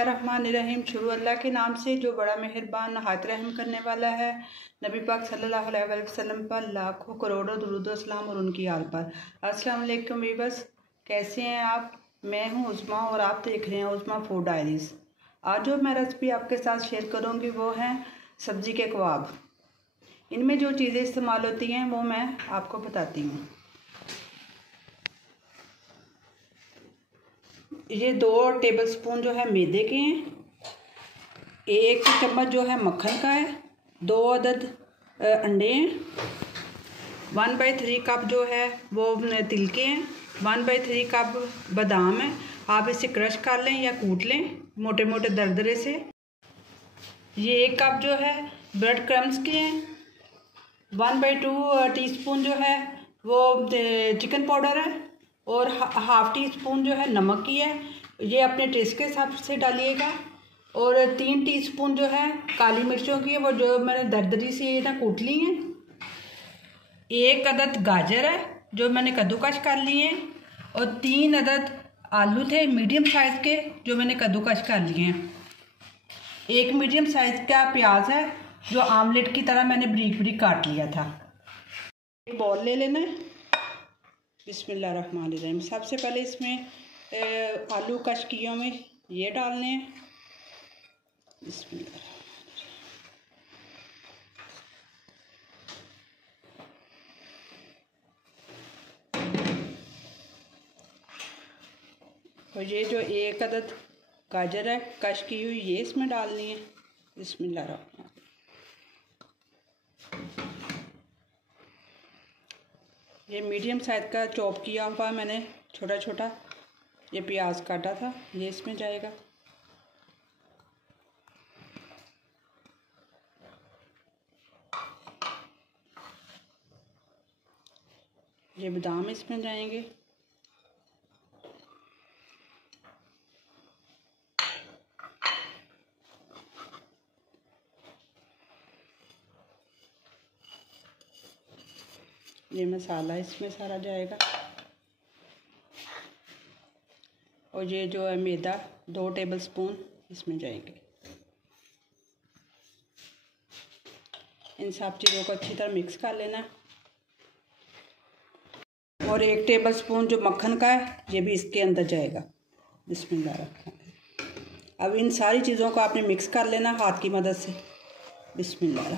बिस्मिल्लाहिर्रहमानिर्रहीम। शुरू अल्लाह के नाम से जो बड़ा मेहरबान नहायत रहम करने वाला है। नबी पाक सल्लल्लाहु अलैहि वसल्लम पर लाखों करोड़ों दुरूद व सलाम और उनकी आल पर। अस्सलाम वालेकुम वीवर्स, कैसे हैं आप? मैं हूं उस्मा और आप देख रहे हैं उस्मा फूड डायरीज़। आज जो मैं रेसिपी आपके साथ शेयर करूंगी वो है सब्ज़ी के कबाब। इनमें जो चीज़ें इस्तेमाल होती हैं वो मैं आपको बताती हूँ। ये 2 टेबलस्पून जो है मैदे के हैं, 1 चम्मच जो है मक्खन का है, 2 अदद अंडे हैं, 1/3 कप जो है वो तिल के हैं, 1/3 कप बादाम है। आप इसे क्रश कर लें या कूट लें मोटे मोटे दरदरे से। ये 1 कप जो है ब्रेड क्रम्स के हैं, 1/2 टीस्पून जो है वो चिकन पाउडर है और हाफ़ टी स्पून जो है नमक की है। ये अपने टेस्ट के हिसाब से डालिएगा। और 3 टीस्पून जो है काली मिर्चों की है, वो जो मैंने दरदरी से ना कूट ली हैं। 1 अदद गाजर है जो मैंने कद्दूकश कर लिए हैं। और 3 अदद आलू थे मीडियम साइज़ के जो मैंने कद्दूकश कर लिए हैं। 1 मीडियम साइज़ का प्याज है जो आमलेट की तरह मैंने बारीक बारीक काट लिया था। एक बॉल ले लेना है। बिस्मिल्लाहिर्रहमानिर्रहीम। सबसे पहले इसमें आलू कश किए हुए ये डालने हैं। बिस्मिल्लाह। और ये जो 1 अदद गाजर है कश की हुई ये इसमें डालनी है। बिस्मिल्लाह। ये मीडियम साइज़ का चॉप किया हुआ मैंने छोटा छोटा ये प्याज काटा था, ये इसमें जाएगा। ये बादाम इसमें जाएंगे। ये मसाला इसमें सारा जाएगा। और ये जो है मैदा 2 टेबलस्पून इसमें जाएंगे। इन सब चीज़ों को अच्छी तरह मिक्स कर लेना। और 1 टेबलस्पून जो मक्खन का है ये भी इसके अंदर जाएगा। बिस्मिल्लाह। अब इन सारी चीज़ों को आपने मिक्स कर लेना हाथ की मदद से। बिस्मिल्लाह।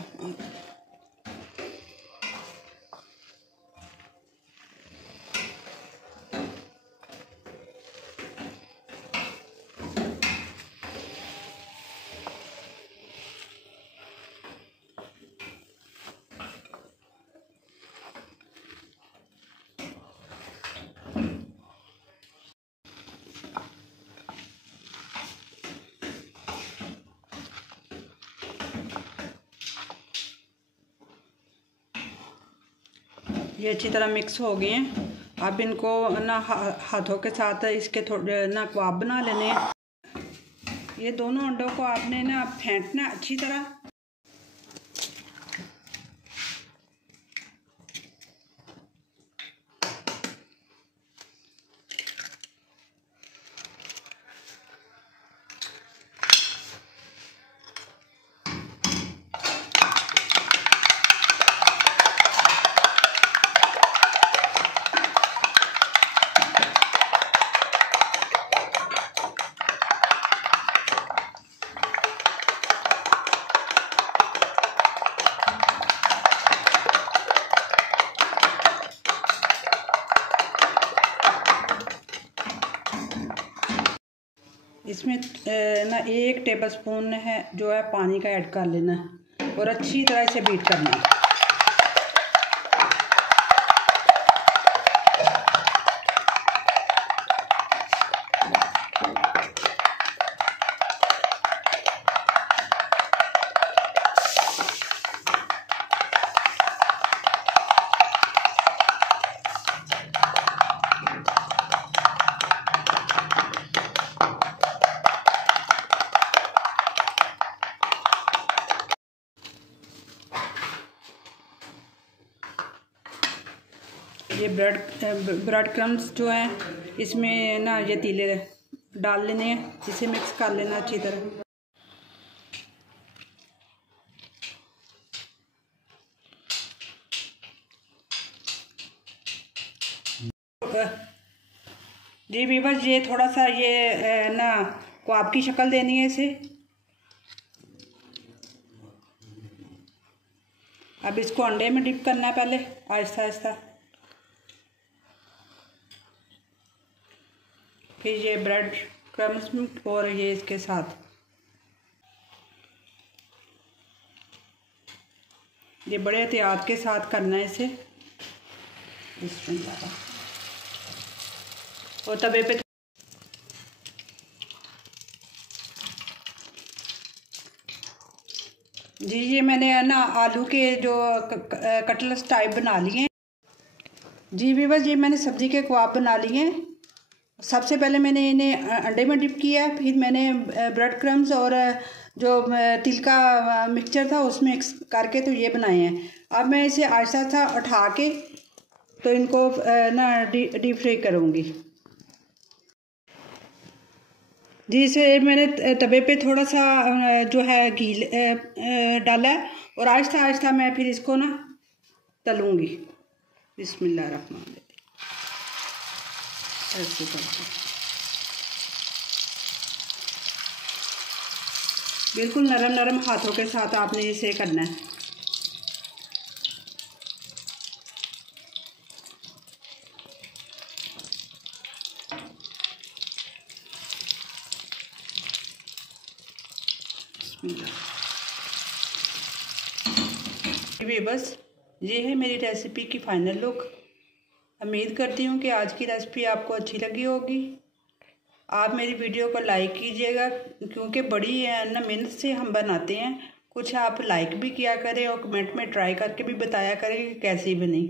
ये अच्छी तरह मिक्स हो गए हैं। अब इनको ना हाथों के साथ इसके थोड़े ना कबाब बना लेने हैं। ये दोनों अंडों को आपने ना फेंटना अच्छी तरह। इसमें ना 1 टेबलस्पून है जो है पानी का ऐड कर लेना है और अच्छी तरह से बीट करना है। ये ब्रेड क्रम्स जो हैं इसमें ना ये तीले डाल लेने हैं, इसे मिक्स कर लेना अच्छी तरह। जी वीवर्स, ये थोड़ा सा ये ना कबाब की शक्ल देनी है इसे। अब इसको अंडे में डिप करना है पहले आहिस्ता आहिस्ता, फिर ये ब्रेड क्रम्स और ये इसके साथ ये बड़े एहतियात के साथ करना है इसे। और तवे पे जी ये मैंने ना आलू के जो कटलेट्स टाइप बना लिए हैं। जी व्यूअर्स, ये मैंने सब्ज़ी के कबाब बना लिए हैं। सबसे पहले मैंने इन्हें अंडे में डिप किया है, फिर मैंने ब्रेड क्रम्स और जो तिल का मिक्सचर था उसमें मिक्स करके तो ये बनाए हैं। अब मैं इसे आहिस्ता आहिस्ता उठा के तो इनको ना डीप फ्राई करूँगी। जी इसे मैंने तवे पे थोड़ा सा जो है घी डाला है और आहिस्ता आहिस्ता मैं फिर इसको ना तलूँगी। बिस्मिल्लाहिर्रहमानिर्रहीम। ऐसे करके बिल्कुल नरम नरम हाथों के साथ आपने इसे करना है। बस ये है मेरी रेसिपी की फाइनल लुक। उम्मीद करती हूँ कि आज की रेसिपी आपको अच्छी लगी होगी। आप मेरी वीडियो को लाइक कीजिएगा, क्योंकि बड़ी ना मेहनत से हम बनाते हैं। कुछ आप लाइक भी किया करें और कमेंट में ट्राई करके भी बताया करें कि कैसी बनी।